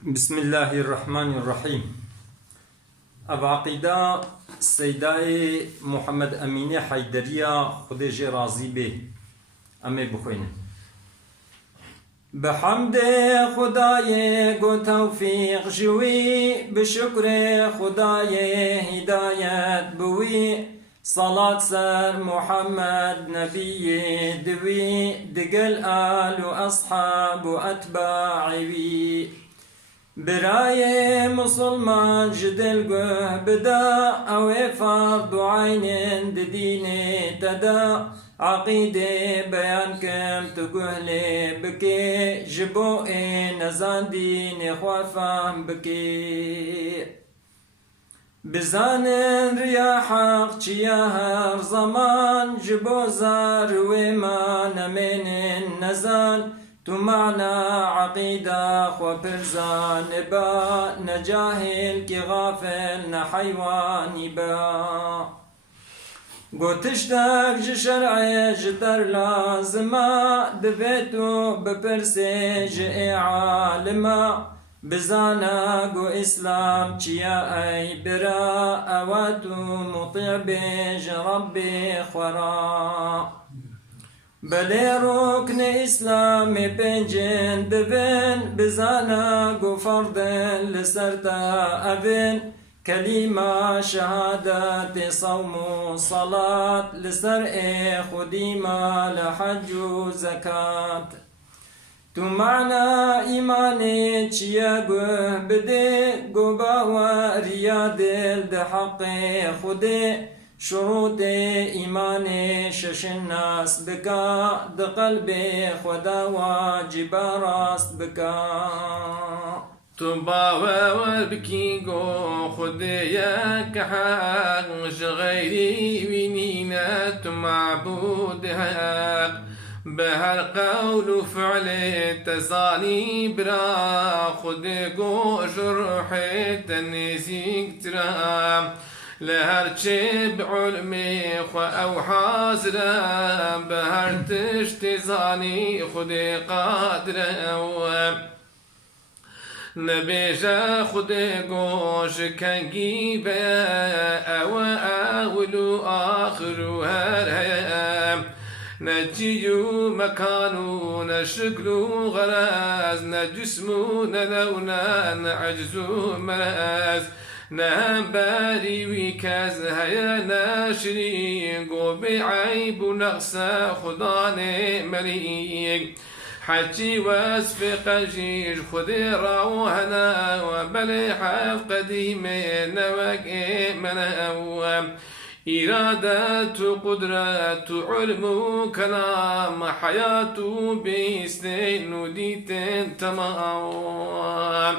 بسم الله الرحمن الرحيم. اب عقيدة سيداي محمد أمين حيدرية خديجي راضي به أمي بخوين بحمد خداي قو توفيق جوي بشكر خداي هداية بوي صلاة سر محمد نبي دوي دقل آل وأصحاب وأتباعي براي مسلمان جدل قه بدا او فرض عين ديني تدا عقيدة بيان كم تقهلي بكي جبوئي نزان ديني خوافام بكي بزانن ريا حق چيا هر زمان جبو زار وما نمين نزان تو معنا عقيدة خو برزان با نجاهل كي غافل نحيواني با قوتشتك جشرعي جدر لازما دبيتو بپرسي جئي عالما بزانا قو اسلام چيا اي برا اواتو مطيع بيج ربي خورا بلي ركن إسلامي بنجن دبن بزانا قو فردن لسرتا أبن كلمة شهادة صوم صلاة لسر خديمة لحج زكاة تو معنى إيماني تشيا قوه بدي قو باوا ريادل دحق خدي شروط إيمان شش الناس بكا دقلبي خدا واجب راست بكا تبا وبكي قو خديك حق غيري وينينا معبود حق بهالقول وفعل تزاني برا خديقو جرحي تنسيك ترام لهرچه بعلمي خو او حاضرة بهر تشتزاني خودي قادرة او نبيجا خودي قوش كنجي بيا او اولو اخرو هر نجيو مكانو نشكلو غراز نجسمو نلونا نعجزو مراز نبالي ويكاز هيا ناشرين قو بعيب ونقص خداني مريق حجي واسف قجيج خذي راوهنا وبلي حف قديمي نواك منا إرادة قدرة علم كلام حياة بيسنين وديتين تمام